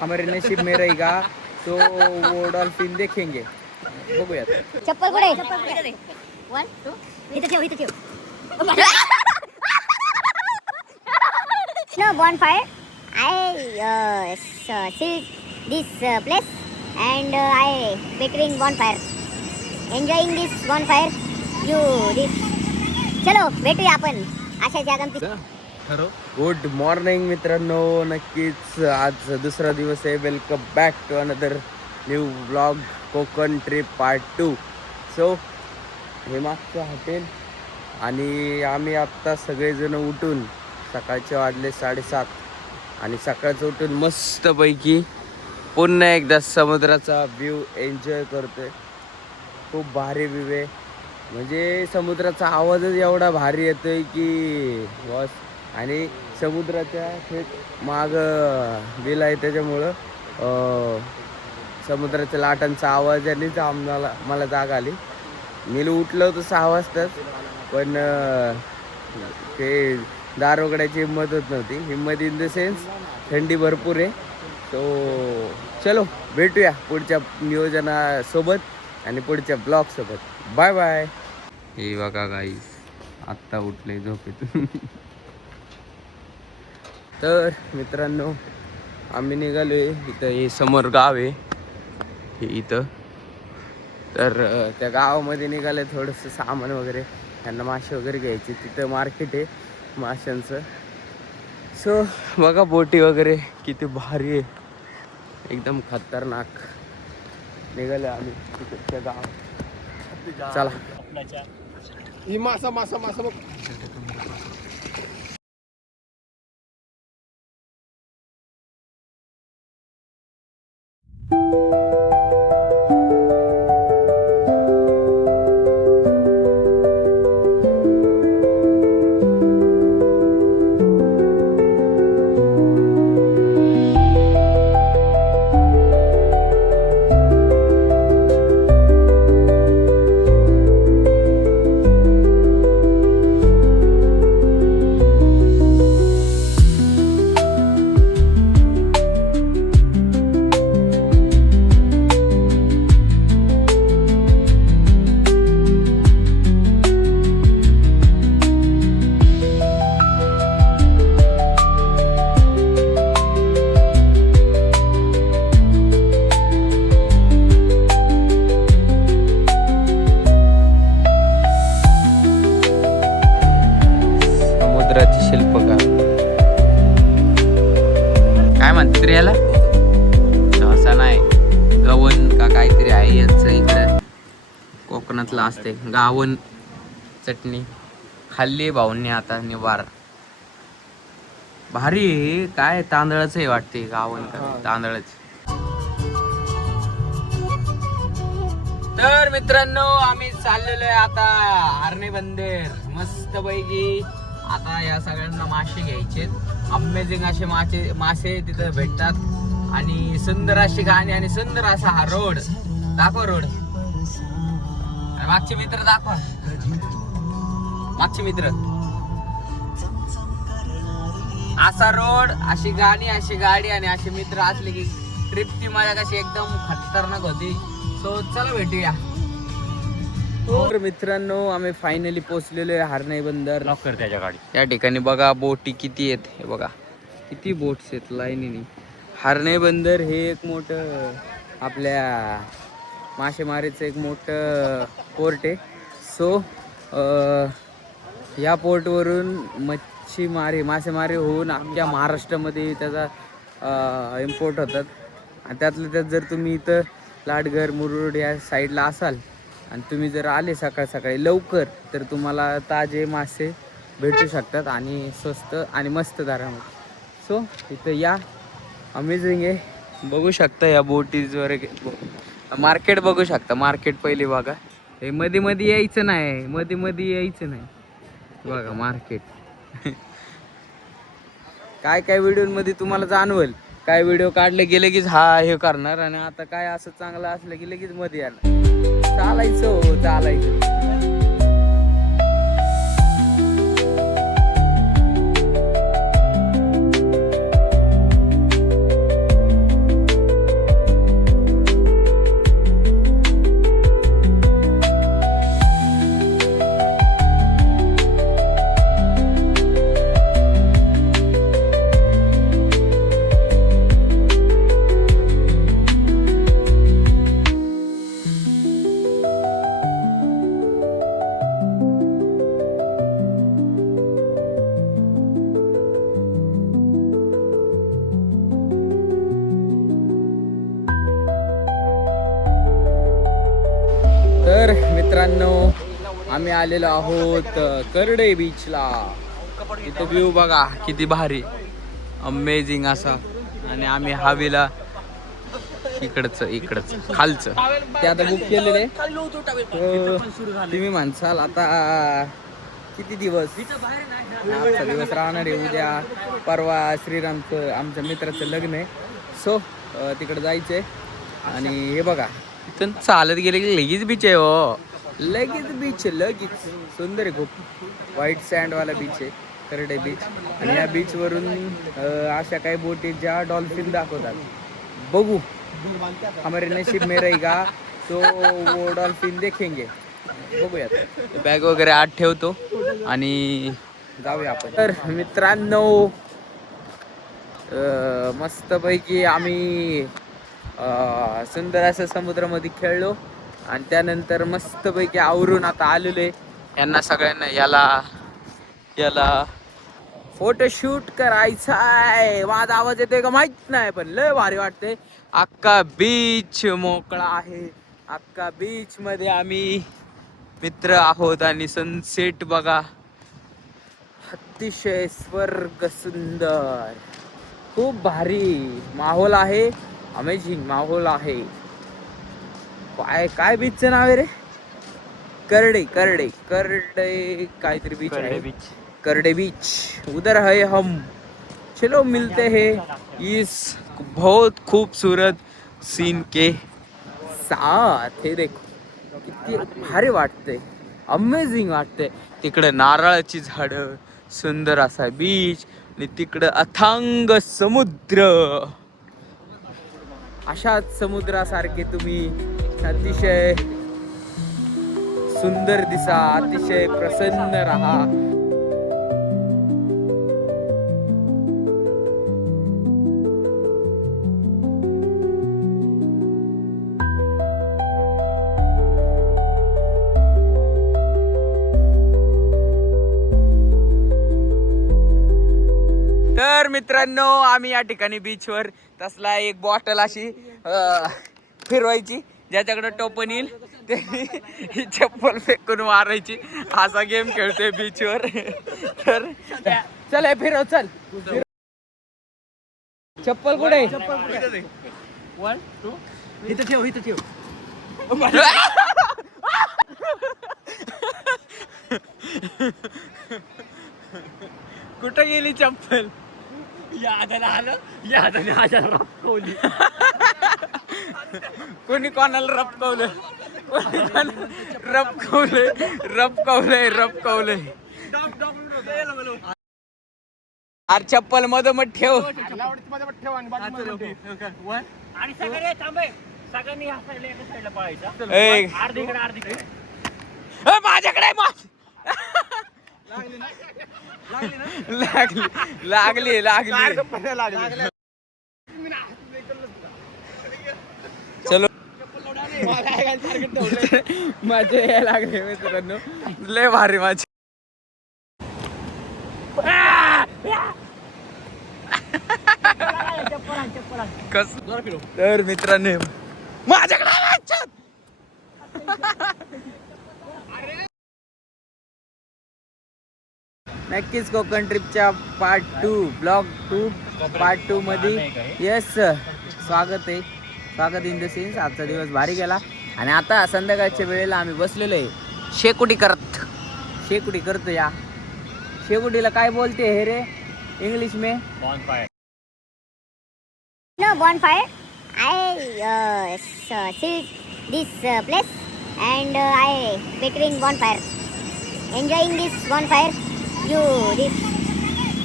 हमारे नसीब में रहेगा तो वो डॉल्फिन देखेंगे. बघूयात. चप्पल कुठे? 1 2 इथे ठेव. No bonfire. I see this place and I between bonfire. Enjoying this bonfire. You this. चलो भेटूया आपण अशा जागा. गुड मॉर्निंग मित्रांनो, नक्कीच आज दुसरा दिवस आहे. Welcome back to another new blog Konkan trip part 2. So हे मागचं हॉटेल आणि आम्ही आत्ता सगळेजण उठून सकाळचे वाजले 7:30 आणि सकाळचं उठून मस्तपैकी पुन्हा एकदा समुद्राचा व्ह्यू एन्जॉय करतोय. खूप भारी व्ह्यू आहे, म्हणजे समुद्राचा आवाजच एवढा भारी येतोय की बस. आणि समुद्राच्या थेट माग बिल आहे त्याच्यामुळं समुद्राच्या लाटांचा आवाजानेच मला जाग आली. मी उठलं होतं 6 वाजताच, पण ते दार उघडायची हिंमत होत नव्हती. हिंमत इन द सेन्स थंडी भरपूर आहे. सो चलो भेटूया पुढच्या नियोजनासोबत आणि पुढच्या ब्लॉगसोबत. Bye bye. हे बघा गाईस, आत्ता उठले झोपेतून. तर मित्रांनो, आम्ही निघालो आहे. इथं हे समोर गाव आहे हे इथं. तर त्या गावामध्ये निघालं थोडंसं सामान वगैरे, त्यांना मासे वगैरे घ्यायचे. तिथं मार्केट आहे माशांचं. सो बघा बोटी वगैरे किती भारी आहे, एकदम खतरनाक. निघालो आम्ही तिकडच्या गावात. चला. ही मासा बघ. शिल्पकार काय म्हणतात रे याला? असं नाही, गवन का काहीतरी आहे याचं. इकडं कोकणातलं असते गावन चटणी. खाल्ली भाऊंनी आता निवार. भारी काय तांदळाचं आहे वाटते, गावन का तांदळाचं. तर मित्रांनो, आम्ही चाललेलो आहे आता हरणे बंदर. मस्त पैकी आता या सगळ्यांना मासे घ्यायचे. अमेझिंग असे मासे तिथं भेटतात आणि सुंदर अशी गाणी आणि सुंदर असा हा रोड. दाखव रोड. मागचे मित्र दाखवा, मागचे मित्र. असा रोड, अशी गाणी, अशी गाडी आणि असे मित्र असले की ट्रिपची मजा कशी एकदम खतरनाक होती. सो चला भेटूया. तर मित्रांनो, आम्ही फायनली पोहोचलेलो आहे हरणे बंदर. लॉक कर त्याच्या गाडी. या ठिकाणी बघा बोटी किती आहेत, हे बघा किती बोट्स आहेत लाईनीने. हरणे बंदर हे एक मोठं आपल्या मासेमारीचं एक मोठं पोर्ट आहे. सो या पोर्टवरून मासेमारी होऊन अख्ख्या महाराष्ट्रामध्ये त्याचा इम्पोर्ट होतात. आणि त्यातलं त्यात जर तुम्ही इथं लाटघर मुरुड या साईडला असाल आणि तुम्ही जर आले सकाळी लवकर, तर तुम्हाला ताजे मासे भेटू शकतात आणि स्वस्त आणि मस्त दरामध्ये. सो इथं या, अमेझिंग आहे. बघू शकता या बोटीजवर मार्केट बघू शकता. मार्केट पहिले बघा, हे मध्ये यायचं नाही, मध्ये यायचं नाही. बघा मार्केट. काय व्हिडिओमध्ये तुम्हाला जाणवेल, काय व्हिडिओ काढले गेले की हा हे करणार, आणि आता काय असं चांगलं असलं की लगेच मध्ये येणार. चालायचं. मित्रांनो, आम्ही आलेलो आहोत करडे बीचला. इथं व्ह्यू बघा किती भारी, अमेझिंग असा. आणि आम्ही हवेला इकडचं खालचं ते आता बुक केलेले. तुम्ही म्हणसाल आता किती दिवस, आजचा दिवस राहणार आहे. उद्या परवा श्रीरामचं आमच्या मित्राचं लग्न आहे. सो तिकडे जायचंय. आणि हे बघा इथून चालत गेले की लगेच बीच आहे. हो लगेच बीच आहे, लगेच सुंदर आहे खूप. व्हाईट सँडवाला बीच आहे करडे बीच. आणि या बीचवरून अशा काही बोटी ज्या डॉल्फिन दाखवतात. बघू हमारे नशीब में रहेगा तो वो डॉल्फिन देखेंगे. बघूयात. बॅग वगैरे आत ठेवतो आणि जाऊया आपण. तर मित्रांनो, मस्तपैकी आम्ही सुंदर असं समुद्रामध्ये खेळलो. आणि त्यानंतर मस्तपैकी आवरून आता आलेलो आहे. यांना सगळ्यांना याला फोटोशूट करायचा आहे. माझा आवाज येतोय का माहित नाही, पण लय भारी वाटते. अख्खा बीच मोकळा आहे. अख्खा बीच मध्ये आम्ही मित्र आहोत. आणि सनसेट बघा, अतिशय स्वर्ग सुंदर, खूप भारी माहोल आहे. अमेझिंग माहोल आहे. काय बीचचं नाव आहे रे? करडे काहीतरी बीच आहे. करडे बीच उधर है हम. चलो मिलते हैं इस बहुत खूबसूरत सीन के साथ. हे देखो किती भारी वाटते, अमेझिंग वाटते. तिकडे नारळाची झाडं, सुंदर असा बीच आणि तिकडं अथांग समुद्र. अशाच समुद्रासारखे तुम्ही अतिशय सुंदर दिसा, अतिशय प्रसन्न राहा. तर मित्रांनो, आम्ही या ठिकाणी बीचवर तसला एक बॉटल अशी फिरवायची, ज्याच्याकडे टोपण येईल ते ही चप्पल फेकून मारायची. असा गेम खेळतोय बीचवर. तर चल फिरव, चल. चप्पल कुठे? वन टू इथं ठेव. कुठं गेली चप्पल? कोणी कोणाला रपकवलं? रपकवलंय. अरे चप्पल मधोमध ठेव. आणि सगळे थांबे, सगळ्यांनी ह्या साईडला एका साईडला पळायचं. माझ्याकडे लागली. चलो माझे हे लागले मित्रांनो, लय भारी माझे. कस तर मित्रांनो, माझ्याकडे नक्कीच कोकण ट्रिपच्या पार्ट 2 मध्ये येस स्वागत इन द सीन्स. आजचा दिवस भारी गेला. आणि आता संध्याकाळच्या वेळेला आम्ही बसलेलो आहे शेकोटी करतो. या शेकोटीला काय बोलते हे रे इंग्लिश में? No bonfire. I see this place and I between bonfire, enjoying this bonfire. You this.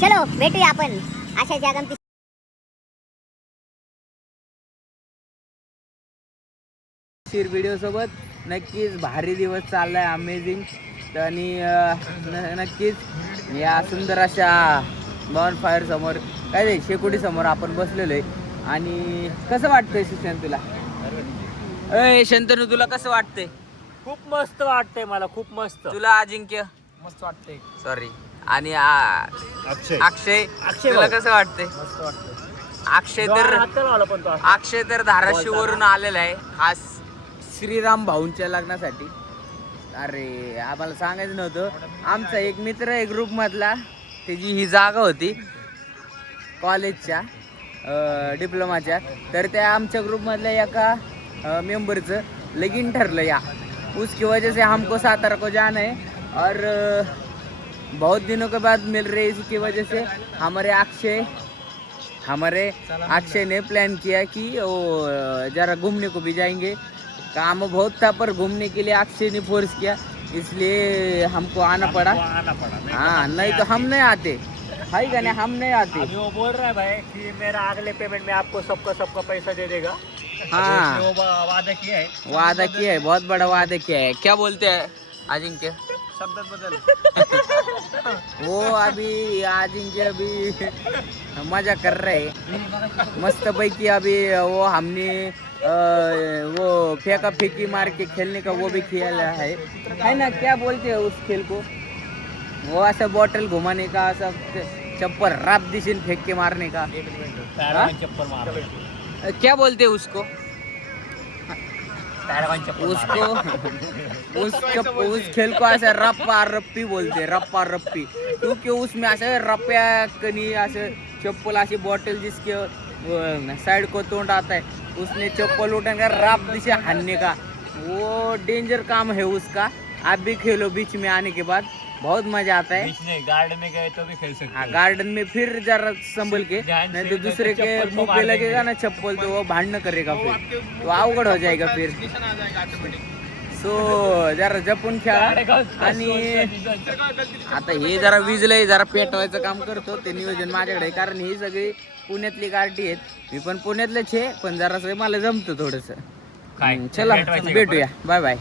चलो भेटूया आपण अशा जागांची. व्हिडिओ सोबत नक्कीच भारी दिवस चाललाय, अमेझिंग. आणि नक्कीच या सुंदर अशा बॉनफायर समोर, काय ते शेकोटी समोर आपण बसलेलो आहे. आणि कसं वाटतंय शिक्षण तुला? शंतनू तुला कसं वाटतंय? खूप मस्त वाटतंय मला, खूप मस्त. तुला अजिंक्य? मस्त वाटतंय. सॉरी. आणि अक्षय तुला कसं वाटतंय? मस्त वाटतंय. अक्षय तर धाराशिव वरून आलेला आहे खास श्रीराम भाऊंच्या लग्नासाठी. अरे आम्हाला सांगायचं नव्हतं. आमचा एक मित्र आहे ग्रुप मधला, त्याची ही जागा होती कॉलेजच्या डिप्लोमाच्या, तर त्या आमच्या ग्रुप मधल्या एका मेंबरचं लगीन ठरलं या. उसकी वजह से हमको सातारा को जाना है और बहुत दिनों के बाद मिल रहे, इसकी वजह से हमारे अक्षय ने प्लान किया कि वो जरा घूमने को भी जाएंगे. काम बहुत था पर घूमने के लिए अक्षय ने फोर्स किया, इसलिए हमको आना पड़ा. हाँ, नहीं तो हम नहीं आते, है क्या नहीं, हम नहीं आते. अभी वो बोल रहा है भाई कि मेरा अगले पेमेंट में आपको सबका पैसा दे देगा. हाँ, वो वादा किया है. वादा किया है, बहुत बड़ा वादा किया है. क्या बोलते हैं अजिंक्य? शब्द बदल. वो अभी अजिंक्य अभी मजा कर रहे हैं मस्त पैकी. अभी वो हमने वो फेंका फेंकी मार के खेलने का वो भी खेला है ना. क्या बोलते हैं उस खेल को? वो ऐसा बॉटल घुमाने का, ऐसा चप्पल रात दिशीन फेंक के मारने का. पैरों में चप्पल मार. क्या बोलते हैं उसको? पैरों में चप्पल उसको उस खेल को ऐसे रप्पा रप्पी बोलते हैं, रप्पा रप्पी. क्योंकि उसमें ऐसे रप्प्या कनी ऐसे चप्पल ऐसी बॉटल जिसके साइड को तोड़ आता है, उसने चप्पल उठाकर राप दिशे हानने का. वो डेंजर काम है उसका. आप भी खेलो बीच में आने के बाद, बहुत मजा आता है. बीच में गार्डन में गए तो भी खेल सकते. हाँ, गार्डन में फिर जरा संभल के, नहीं तो दूसरे के मुंह पे लगेगा ना चप्पल तो वो भांडण करेगा, फिर तो अवघड हो जाएगा फिर. सो जरा जपून खेळा. आणि आता हे जरा विजलंय, जरा पेटवायचं काम करतो, ते नियोजन माझ्याकडे, कारण ही सगळी पुण्यातली गाठी आहेत. मी पण पुण्यातलेच आहे, पण जरासं मला जमतं थोडंसं. चला भेटूया, बाय बाय.